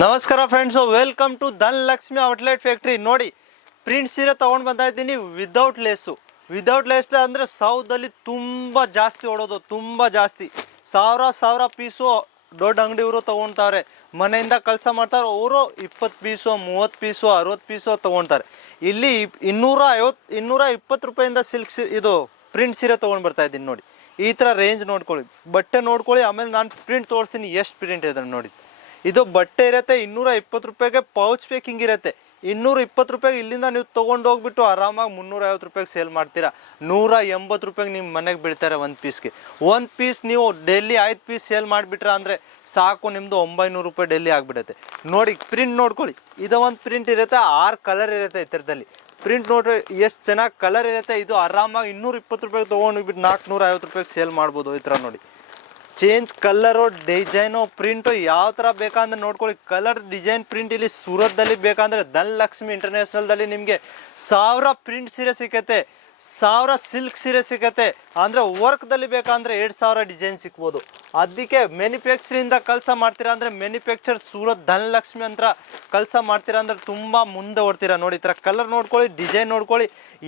ನಮಸ್ಕಾರ friends, welcome to Dhanalakshmi outlet factory. ನೋಡಿ, print ಸೀರೆ ತೊಗೊಂಡು ಬಂತಾ ಇದ್ದೀನಿ ವಿದೌಟ್ ಲೇಸು. ವಿದೌಟ್ ಲೇಸ್ ಅಂದರೆ ಸೌದಲ್ಲಿ ತುಂಬ ಜಾಸ್ತಿ ಓಡೋದು, ತುಂಬ ಜಾಸ್ತಿ. ಸಾವಿರ ಪೀಸು ದೊಡ್ಡ ಅಂಗಡಿಯವರು ತೊಗೊಳ್ತಾರೆ. ಮನೆಯಿಂದ ಕೆಲಸ ಮಾಡ್ತಾರೆ, ಅವರು 20 ಪೀಸು 30 ಪೀಸು 60 ಪೀಸು ತೊಗೊಳ್ತಾರೆ. ಇಲ್ಲಿ 220 ರೂಪಾಯಿಂದ ಸಿಲ್ಕ್ ಇದು ಪ್ರಿಂಟ್ ಸೀರೆ ತೊಗೊಂಡು ಬರ್ತಾ ಇದ್ದೀನಿ. ನೋಡಿ, ಈ ಥರ ರೇಂಜ್ ನೋಡ್ಕೊಳ್ಳಿ, ಬಟ್ಟೆ ನೋಡ್ಕೊಳ್ಳಿ. ಆಮೇಲೆ ನಾನು ಪ್ರಿಂಟ್ ತೋರಿಸ್ತೀನಿ ಎಷ್ಟು ಪ್ರಿಂಟ್ ಇದೆ ನೋಡಿ. ಇದು ಬಟ್ಟೆ ಇರುತ್ತೆ 220 ರೂಪಾಯಿಗೆ, ಪೌಚ್ ಪ್ಯಾಕಿಂಗ್ ಇರುತ್ತೆ 220 ರೂಪಾಯಿಗೆ. ಇಲ್ಲಿಂದ ನೀವು ತೊಗೊಂಡು ಹೋಗ್ಬಿಟ್ಟು ಆರಾಮಾಗಿ 350 ರೂಪಾಯಿಗೆ ಸೇಲ್ ಮಾಡ್ತೀರಾ. 180 ರೂಪಾಯಿಗೆ ನಿಮ್ಮ ಮನೆಗೆ ಬೀಳ್ತಾರೆ ಒಂದು ಪೀಸ್ಗೆ. ಒಂದು ಪೀಸ್ ನೀವು ಡೈಲಿ 5 ಪೀಸ್ ಸೇಲ್ ಮಾಡಿಬಿಟ್ರೆ ಅಂದರೆ ಸಾಕು, ನಿಮ್ಮದು 900 ರೂಪಾಯಿ ಡೈಲಿ ಆಗಿಬಿಡುತ್ತೆ. ನೋಡಿ, ಪ್ರಿಂಟ್ ನೋಡ್ಕೊಳ್ಳಿ. ಇದು ಒಂದು ಪ್ರಿಂಟ್ ಇರುತ್ತೆ, 6 ಕಲರ್ ಇರುತ್ತೆ. ಈ ಥರದಲ್ಲಿ ಪ್ರಿಂಟ್ ನೋಡ್ರಿ ಎಷ್ಟು ಚೆನ್ನಾಗಿ ಕಲರ್ ಇರುತ್ತೆ. ಇದು ಆರಾಮಾಗಿ 220 ರೂಪಾಯಿಗೆ ತೊಗೊಂಡೋಗ್ಬಿಟ್ಟು 450 ರೂಪಾಯಿಗೆ ಸೇಲ್ ಮಾಡ್ಬೋದು. ಈ ಥರ ನೋಡಿ, ಚೇಂಜ್ ಕಲರು, ಡಿಸೈನು, ಪ್ರಿಂಟು ಯಾವ ಥರ ಬೇಕಂದ್ರೆ ನೋಡ್ಕೊಳ್ಳಿ. ಕಲರ್, ಡಿಸೈನ್, ಪ್ರಿಂಟ್ ಇಲ್ಲಿ ಸೂರತ್ದಲ್ಲಿ ಬೇಕಂದ್ರೆ ಧನಲಕ್ಷ್ಮಿ ಇಂಟರ್ನ್ಯಾಷನಲ್ದಲ್ಲಿ ನಿಮಗೆ 1000 ಪ್ರಿಂಟ್ ಸೀರೆ ಸಿಕ್ಕತ್ತೆ, 1000 ಸಿಲ್ಕ್ ಸೀರೆ ಸಿಕ್ಕತ್ತೆ. ಅಂದರೆ ವರ್ಕ್ದಲ್ಲಿ ಬೇಕಂದ್ರೆ 2000 ಡಿಸೈನ್ ಸಿಗ್ಬೋದು. ಅದಕ್ಕೆ ಮ್ಯಾನುಫ್ಯಾಕ್ಚರಿಂದ ಕೆಲಸ ಮಾಡ್ತೀರಾ ಅಂದರೆ ಮ್ಯಾನುಫ್ಯಾಕ್ಚರ್ ಸೂರತ್ ಧನಲಕ್ಷ್ಮಿ ಅಂತ ಕೆಲಸ ಮಾಡ್ತೀರಾ ಅಂದರೆ ತುಂಬ ಮುಂದೆ ಓಡ್ತೀರಾ. ನೋಡಿ, ಈ ಥರ ಕಲರ್ ನೋಡ್ಕೊಳ್ಳಿ, ಡಿಸೈನ್ ನೋಡ್ಕೊಳ್ಳಿ.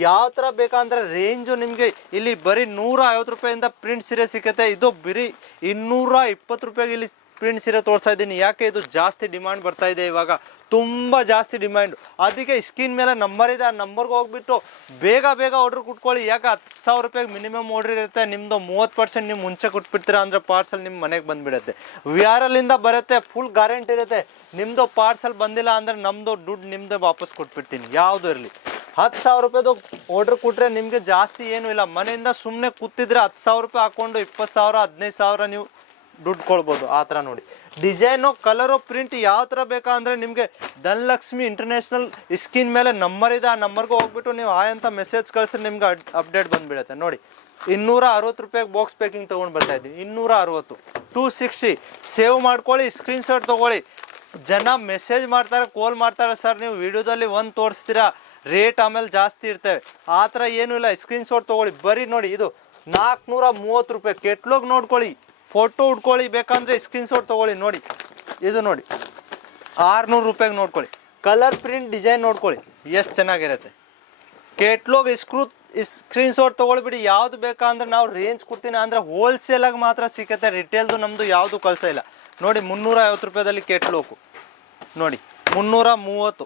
ಯಾವ ಥರ ಬೇಕಂದ್ರೆ ರೇಂಜು ನಿಮಗೆ ಇಲ್ಲಿ ಬರೀ 150 ರೂಪಾಯಿಂದ ಪ್ರಿಂಟ್ ಸೀರೆ ಸಿಕ್ಕತ್ತೆ. ಇದು ಬರೀ 220 ರೂಪಾಯಿಗೆ ಇಲ್ಲಿ ಪ್ರಿಂಟ್ ಸೀರೆ ತೋರಿಸ್ತಾ ಇದ್ದೀನಿ. ಯಾಕೆ ಇದು ಜಾಸ್ತಿ ಡಿಮ್ಯಾಂಡ್ ಬರ್ತಾ ಇದೆ, ಇವಾಗ ತುಂಬ ಜಾಸ್ತಿ ಡಿಮ್ಯಾಂಡು. ಅದಕ್ಕೆ ಸ್ಕ್ರೀನ್ ಮೇಲೆ ನಂಬರ್ ಇದೆ, ಆ ನಂಬರ್ಗೆ ಹೋಗ್ಬಿಟ್ಟು ಬೇಗ ಆರ್ಡ್ರ್ ಕೊಟ್ಕೊಳ್ಳಿ. ಯಾಕೆ 10,000 ರೂಪಾಯಿಗೆ ಮಿನಿಮಮ್ ಆರ್ಡ್ರ್ ಇರುತ್ತೆ. ನಿಮ್ಮದು 30% ನೀವು ಮುಂಚೆ ಕೊಟ್ಬಿಡ್ತೀರಾ ಅಂದರೆ ಪಾರ್ಸಲ್ ನಿಮ್ಮ ಮನೆಗೆ ಬಂದುಬಿಡುತ್ತೆ. ವಿಆರಲ್ಲಿಂದ ಬರುತ್ತೆ, ಫುಲ್ ಗ್ಯಾರಂಟಿ ಇರುತ್ತೆ. ನಿಮ್ಮದು ಪಾರ್ಸಲ್ ಬಂದಿಲ್ಲ ಅಂದರೆ ನಮ್ಮದು ದುಡ್ಡು ನಿಮ್ಮದು ವಾಪಸ್ ಕೊಟ್ಬಿಡ್ತೀನಿ, ಯಾವುದೂ ಇರಲಿ. 10,000 ರೂಪಾಯಿದು ಆರ್ಡ್ರ್ ಕೊಟ್ಟರೆ ನಿಮಗೆ ಜಾಸ್ತಿ ಏನೂ ಇಲ್ಲ. ಮನೆಯಿಂದ ಸುಮ್ಮನೆ ಕೂತಿದ್ರೆ 10,000 ರೂಪಾಯಿ ಹಾಕ್ಕೊಂಡು 20,000 15,000 ನೀವು ದುಡ್ಡು ಕೊಡ್ಬೋದು. ಆ ಥರ ನೋಡಿ, ಡಿಸೈನು, ಕಲರು, ಪ್ರಿಂಟ್ ಯಾವ ಥರ ಬೇಕಂದರೆ ನಿಮಗೆ ಧನಲಕ್ಷ್ಮಿ ಇಂಟರ್ನ್ಯಾಷನಲ್ ಸ್ಕ್ರೀನ್ ಮೇಲೆ ನಂಬರ್ ಇದೆ, ಆ ನಂಬರ್ಗೆ ಹೋಗ್ಬಿಟ್ಟು ನೀವು ಅಂತ ಮೆಸೇಜ್ ಕಳಿಸಿದ್ರೆ ನಿಮ್ಗೆ ಅಪ್ಡೇಟ್ ಬಂದುಬಿಡುತ್ತೆ. ನೋಡಿ, 260 ರೂಪಾಯಿಗೆ ಬಾಕ್ಸ್ ಪ್ಯಾಕಿಂಗ್ ತೊಗೊಂಡು ಬರ್ತಾ ಇದ್ದೀನಿ. 260, 260 ಸೇವ್ ಮಾಡ್ಕೊಳ್ಳಿ, ಸ್ಕ್ರೀನ್ಶಾಟ್ ತೊಗೊಳ್ಳಿ. ಜನ ಮೆಸೇಜ್ ಮಾಡ್ತಾರೆ, ಕಾಲ್ ಮಾಡ್ತಾರೆ, ಸರ್ ನೀವು ವಿಡಿಯೋದಲ್ಲಿ ಒಂದು ತೋರಿಸ್ತೀರಾ, ರೇಟ್ ಆಮೇಲೆ ಜಾಸ್ತಿ ಇರ್ತೇವೆ. ಆ ಥರ ಏನೂ ಇಲ್ಲ. ಸ್ಕ್ರೀನ್ಶಾಟ್ ತೊಗೊಳ್ಳಿ. ಬರೀ ನೋಡಿ, ಇದು 430 ರೂಪಾಯಿ. ಕೆಟ್ಲಾಗ್ ನೋಡ್ಕೊಳ್ಳಿ, ಫೋಟೋ ಉಡ್ಕೊಳ್ಳಿ, ಬೇಕಂದರೆ ಸ್ಕ್ರೀನ್ಶಾಟ್ ತೊಗೊಳ್ಳಿ. ನೋಡಿ, ಇದು ನೋಡಿ 600 ರೂಪಾಯಿಗೆ ನೋಡ್ಕೊಳ್ಳಿ. ಕಲರ್, ಪ್ರಿಂಟ್, ಡಿಸೈನ್ ನೋಡ್ಕೊಳ್ಳಿ ಎಷ್ಟು ಚೆನ್ನಾಗಿರುತ್ತೆ. ಕೆಟ್ಲಾಗ್ ಸ್ಕ್ರೀನ್ಶಾಟ್ ತೊಗೊಳ್ಬಿಡಿ. ಯಾವುದು ಬೇಕಂದ್ರೆ ನಾವು ರೇಂಜ್ ಕೊಡ್ತೀನಿ ಅಂದರೆ ಹೋಲ್ಸೇಲಾಗಿ ಮಾತ್ರ ಸಿಗುತ್ತೆ. ರಿಟೇಲ್ದು ನಮ್ಮದು ಯಾವುದು ಕಳಿಸ ಇಲ್ಲ. ನೋಡಿ, 350 ರೂಪಾಯಿದಲ್ಲಿ ಕೆಟ್ಲಾಗು ನೋಡಿ, 330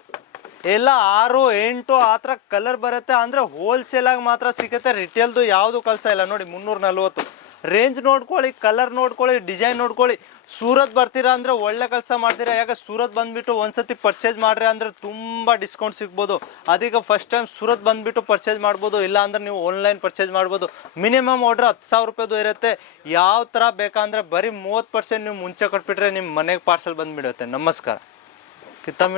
ಎಲ್ಲ 6, 8 ಆ ಥರ ಕಲರ್ ಬರುತ್ತೆ. ಅಂದರೆ ಹೋಲ್ಸೇಲಾಗಿ ಮಾತ್ರ ಸಿಗುತ್ತೆ, ರಿಟೇಲ್ದು ಯಾವುದು ಕಳಿಸ ಇಲ್ಲ. ನೋಡಿ, 340 ರೇಂಜ್ ನೋಡ್ಕೊಳ್ಳಿ, ಕಲರ್ ನೋಡ್ಕೊಳ್ಳಿ, ಡಿಸೈನ್ ನೋಡ್ಕೊಳ್ಳಿ. ಸೂರತ್ ಬರ್ತೀರಾ ಅಂದರೆ ಒಳ್ಳೆ ಕೆಲಸ ಮಾಡ್ತೀರಾ. ಯಾಕೆ ಸೂರತ್ ಬಂದುಬಿಟ್ಟು ಒಂದ್ಸತಿ ಪರ್ಚೇಸ್ ಮಾಡ್ರಿ ಅಂದರೆ ತುಂಬ ಡಿಸ್ಕೌಂಟ್ ಸಿಗ್ಬೋದು. ಅದಕ್ಕೆ ಫಸ್ಟ್ ಟೈಮ್ ಸೂರತ್ ಬಂದುಬಿಟ್ಟು ಪರ್ಚೇಸ್ ಮಾಡ್ಬೋದು. ಇಲ್ಲ ಅಂದರೆ ನೀವು ಆನ್ಲೈನ್ ಪರ್ಚೇಸ್ ಮಾಡ್ಬೋದು. ಮಿನಿಮಮ್ ಆರ್ಡ್ರ್ 10,000 ರೂಪಾಯಿದು ಇರುತ್ತೆ. ಯಾವ ಥರ ಬೇಕಂದರೆ ಬರೀ 30% ನೀವು ಮುಂಚೆ ಕೊಟ್ಬಿಟ್ರೆ ನಿಮ್ಮ ಮನೆಗೆ ಪಾರ್ಸಲ್ ಬಂದುಬಿಡುತ್ತೆ. ನಮಸ್ಕಾರ. ಕಿತ್ತಂಬಿ